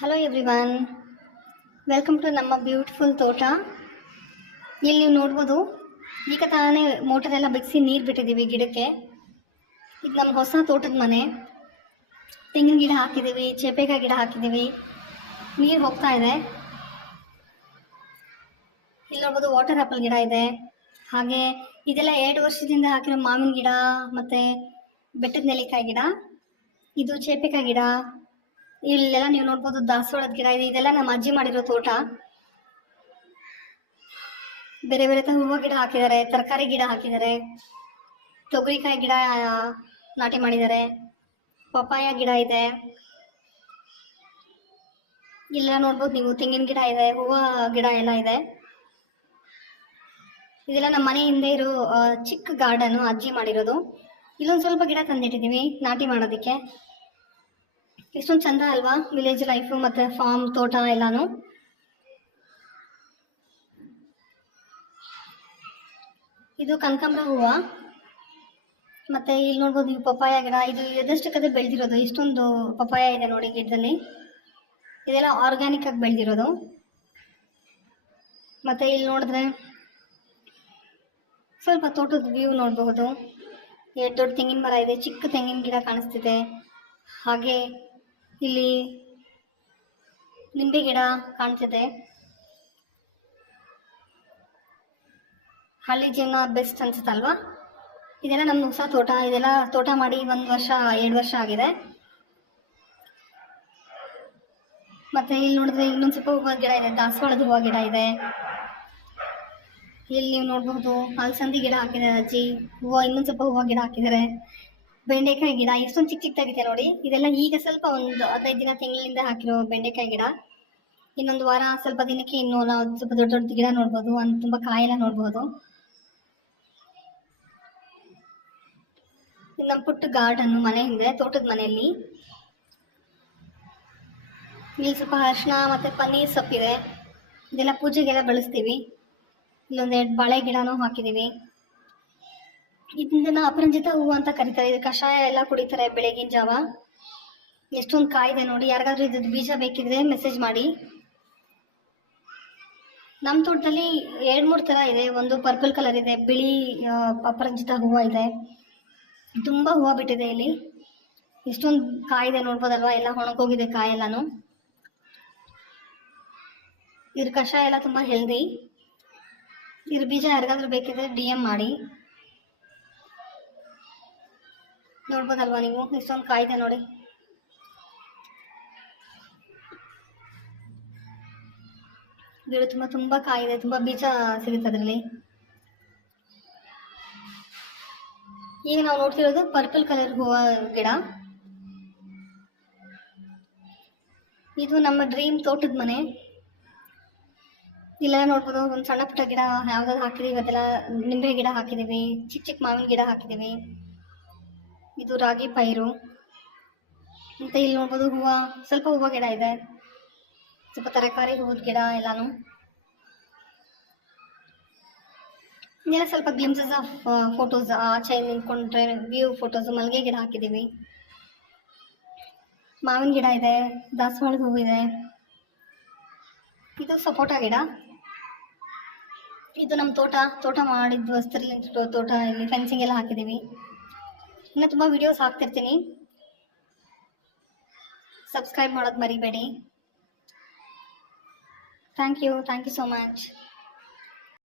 Hello everyone welcome to ನಮ್ಮ beautiful ತೋಟ ಇಲ್ಲಿ ನೀವು ನೋಡ್ಬೋದು, ಈಗ ತಾನೇ ಮೋಟರ್ ಎಲ್ಲ ಬಿಡಿಸಿ ನೀರು ಬಿಟ್ಟಿದ್ದೀವಿ ಗಿಡಕ್ಕೆ. ಇದು ನಮ್ಮ ಹೊಸ ತೋಟದ ಮನೆ. ತೆಂಗಿನ ಗಿಡ ಹಾಕಿದ್ದೀವಿ, ಚೇಪೇಕಾಯಿ ಗಿಡ ಹಾಕಿದ್ದೀವಿ. ನೀರು ಹೋಗ್ತಾ ಇದೆ. ಇಲ್ಲಿ ನೋಡ್ಬೋದು ವಾಟರ್ ಆಪಲ್ ಗಿಡ ಇದೆ. ಹಾಗೆ ಇದೆಲ್ಲ ಎರಡು ವರ್ಷದಿಂದ ಹಾಕಿರೋ ಮಾವಿನ ಗಿಡ ಮತ್ತು ಬೆಟ್ಟದ ನೆಲ್ಲಿಕಾಯಿ ಗಿಡ. ಇದು ಚೇಪೆಕಾಯಿ ಗಿಡ. ಇಲ್ಲೆಲ್ಲ ನೀವು ನೋಡ್ಬೋದು ದಾಸವಾಳದ ಗಿಡ ಇದೆ. ಇದೆಲ್ಲ ನಮ್ಮ ಅಜ್ಜಿ ಮಾಡಿರೋ ತೋಟ. ಬೇರೆ ಬೇರೆ ತರ ಹೂವು ಗಿಡ ಹಾಕಿದ್ದಾರೆ, ತರಕಾರಿ ಗಿಡ ಹಾಕಿದ್ದಾರೆ, ತೊಗರಿಕಾಯಿ ಗಿಡ ನಾಟಿ ಮಾಡಿದ್ದಾರೆ ಪಪಾಯ ಗಿಡ ಇದೆ. ಇಲ್ಲೆಲ್ಲ ನೋಡ್ಬೋದು ನೀವು, ತೆಂಗಿನ ಗಿಡ ಇದೆ, ಹೂವು ಗಿಡ ಎಲ್ಲ ಇದೆ. ಇದೆಲ್ಲ ನಮ್ಮ ಮನೆ ಹಿಂದೆ ಇರೋ ಚಿಕ್ಕ ಗಾರ್ಡನ್ ಅಜ್ಜಿ ಮಾಡಿರೋದು. ಇಲ್ಲೊಂದು ಸ್ವಲ್ಪ ಗಿಡ ತಂದಿಟ್ಟಿದ್ದೀವಿ ನಾಟಿ ಮಾಡೋದಕ್ಕೆ. ಎಷ್ಟೊಂದು ಚಂದ ಅಲ್ವಾ ವಿಲೇಜ್ ಲೈಫು ಮತ್ತು ಫಾರ್ಮ್ ತೋಟ ಎಲ್ಲಾನು? ಇದು ಕನಕಾಂಬರ ಹೂವು. ಮತ್ತೆ ಇಲ್ಲಿ ನೋಡ್ಬೋದು ನೀವು ಪಪಾಯ ಗಿಡ. ಇದು ಎದಷ್ಟಕ್ಕದೆ ಬೆಳೆದಿರೋದು? ಇಷ್ಟೊಂದು ಪಪಾಯ ಇದೆ ನೋಡಿ ಗಿಡದಲ್ಲಿ. ಇದೆಲ್ಲ ಆರ್ಗ್ಯಾನಿಕ್ ಆಗಿ ಬೆಳೆದಿರೋದು. ಮತ್ತೆ ಇಲ್ಲಿ ನೋಡಿದ್ರೆ ಸ್ವಲ್ಪ ತೋಟದ ವ್ಯೂ ನೋಡಬಹುದು ಎರಡು ದೊಡ್ಡ ತೆಂಗಿನ ಮರ ಇದೆ, ಚಿಕ್ಕ ತೆಂಗಿನ ಗಿಡ ಕಾಣಿಸ್ತಿದೆ. ಹಾಗೆ ಇಲ್ಲಿ ನಿಂಬೆ ಗಿಡ ಕಾಣ್ತಿದೆ. ಹಳ್ಳಿ ಜೀವನ ಬೆಸ್ಟ್ ಅನ್ಸುತ್ತಲ್ವಾ ಇದೆಲ್ಲ ನಮ್ಮ ಹೊಸ ತೋಟ. ಇದೆಲ್ಲ ತೋಟ ಮಾಡಿ ಒಂದು ವರ್ಷ, ಎರಡು ವರ್ಷ ಆಗಿದೆ. ಮತ್ತೆ ಇಲ್ಲಿ ನೋಡಿದ್ರೆ ಇನ್ನೊಂದು ಸ್ವಲ್ಪ ಹೂವು ಗಿಡ ಇದೆ. ದಾಸವಾಳದ ಹೂವು ಗಿಡ ಇದೆ. ಇಲ್ಲಿ ನೀವು ನೋಡಬಹುದು ಅಲ್ಸಂದಿ ಗಿಡ ಹಾಕಿದ್ದಾರೆ ಅಜ್ಜಿ. ಹೂವು ಇನ್ನೊಂದು ಸ್ವಲ್ಪ ಹೂವು ಗಿಡ ಹಾಕಿದ್ದಾರೆ. ಬೆಂಡೆಕಾಯಿ ಗಿಡ ಎಷ್ಟೊಂದು ಚಿಕ್ಕ ಚಿಕ್ಕದಾಗಿದೆ ನೋಡಿ. ಇದೆಲ್ಲ ಈಗ ಸ್ವಲ್ಪ ಒಂದು ಹದಿನೈದು ದಿನ ತಿಂಗಳಿಂದ ಹಾಕಿರೋ ಬೆಂಡೆಕಾಯಿ ಗಿಡ. ಇನ್ನೊಂದು ವಾರ ಸ್ವಲ್ಪ ದಿನಕ್ಕೆ ಇನ್ನು ನಾವು ಸ್ವಲ್ಪ ದೊಡ್ಡ ದೊಡ್ಡ ಗಿಡ ನೋಡ್ಬೋದು, ಒಂದು ತುಂಬ ಕಾಯೆಲ್ಲ ನೋಡ್ಬೋದು. ನಮ್ಮ ಪುಟ್ಟ ಗಾರ್ಡನ್ ಮನೆ ಹಿಂದೆ, ತೋಟದ ಮನೆಯಲ್ಲಿ. ಇಲ್ಲಿ ಸ್ವಲ್ಪ ಅರಿಶಿನ ಮತ್ತೆ ಪನ್ನೀರ್ ಸೊಪ್ಪಿದೆ. ಇದೆಲ್ಲ ಪೂಜೆಗೆಲ್ಲ ಬಳಸ್ತೀವಿ. ಇಲ್ಲೊಂದು ಎರಡು ಬಾಳೆ ಗಿಡನೂ ಹಾಕಿದ್ದೀವಿ ಇದನ್ನ ಅಪರಂಜಿತ ಹೂವು ಅಂತ ಕರಿತಾರೆ. ಇದು ಕಷಾಯ ಎಲ್ಲ ಕುಡಿತಾರೆ ಬೆಳಗಿನ ಜಾವ. ಎಷ್ಟೊಂದು ಕಾಯಿದೆ ನೋಡಿ. ಯಾರಿಗಾದ್ರೂ ಇದ್ರದ್ದು ಬೀಜ ಬೇಕಿದ್ರೆ ಮೆಸೇಜ್ ಮಾಡಿ. ನಮ್ಮ ತೋಟದಲ್ಲಿ ಎರಡು ಮೂರು ಥರ ಇದೆ. ಒಂದು ಪರ್ಪಲ್ ಕಲರ್ ಇದೆ, ಬಿಳಿ ಅಪರಂಜಿತ ಹೂವು ಇದೆ. ತುಂಬ ಹೂವು ಬಿಟ್ಟಿದೆ ಇಲ್ಲಿ. ಎಷ್ಟೊಂದು ಕಾಯಿದೆ ನೋಡ್ಬೋದಲ್ವಾ? ಎಲ್ಲ ಒಣಗೋಗಿದೆ ಕಾಯೆಲ್ಲಾನು ಇದ್ರ ಕಷಾಯ ಎಲ್ಲ ತುಂಬ ಹೆಲ್ದಿ ಇದ್ರ ಬೀಜ ಯಾರಿಗಾದ್ರೂ ಬೇಕಿದ್ರೆ ಡಿ ಎಂ ಮಾಡಿ. ನೋಡ್ಬೋದಲ್ವಾ ನೀವು? ಇಷ್ಟೊಂದು ಕಾಯಿದೆ ನೋಡಿ. ಗಿಡ ತುಂಬ ತುಂಬ ಕಾಯಿದೆ, ತುಂಬ ಬೀಜ ಸಿಗುತ್ತೆ ಅದರಲ್ಲಿ. ಈಗ ನಾವು ನೋಡ್ತಿರೋದು ಪರ್ಪಲ್ ಕಲರ್ ಹೂವ ಗಿಡ. ಇದು ನಮ್ಮ ಡ್ರೀಮ್ ತೋಟದ ಮನೆ. ಇಲ್ಲ ನೋಡ್ಬೋದು, ಒಂದು ಸಣ್ಣ ಪುಟ್ಟ ಗಿಡ ಯಾವ್ದಾದ್ರು ಹಾಕಿದೀವಿ ಅದೆಲ್ಲ ನಿಂಬೆ ಗಿಡ ಹಾಕಿದೀವಿ ಚಿಕ್ಕ ಚಿಕ್ಕ ಮಾವಿನ ಗಿಡ ಹಾಕಿದೀವಿ. ಇದು ರಾಗಿ ಪೈರು. ಮತ್ತೆ ಇಲ್ಲಿ ನೋಡ್ಬೋದು ಹೂವು, ಸ್ವಲ್ಪ ಹೂವು ಗಿಡ ಇದೆ. ಸ್ವಲ್ಪ ತರಕಾರಿ ಹೂವದ ಗಿಡ ಎಲ್ಲಾನು. ಇದೆಲ್ಲ ಸ್ವಲ್ಪ ಗ್ಲಿಮ್ಸಸ್ ಆಫ್ ಫೋಟೋಸ್ ಆಚೆ ನಿಂತ್ಕೊಂಡ್ರೆ ವ್ಯೂ ಫೋಟೋಸ್ ಮಲ್ಲಿಗೆ ಗಿಡ ಹಾಕಿದ್ದೀವಿ. ಮಾವಿನ ಗಿಡ ಇದೆ, ದಾಸವಾಳದ ಹೂವು ಇದೆ. ಇದು ಸಪೋಟ ಗಿಡ. ಇದು ನಮ್ಮ ತೋಟ ತೋಟ ಮಾಡಿದ್ದು ವಸ್ತರಲ್ಲಿ ತೋಟ ಇಲ್ಲಿ ಫೆನ್ಸಿಂಗ್ ಎಲ್ಲ ಹಾಕಿದ್ದೀವಿ. ಇನ್ನು ತುಂಬ ವಿಡಿಯೋಸ್ ಹಾಕ್ತಿರ್ತೀನಿ. ಸಬ್ಸ್ಕ್ರೈಬ್ ಮಾಡೋದು ಮರಿಬೇಡಿ. Thank you thank you so much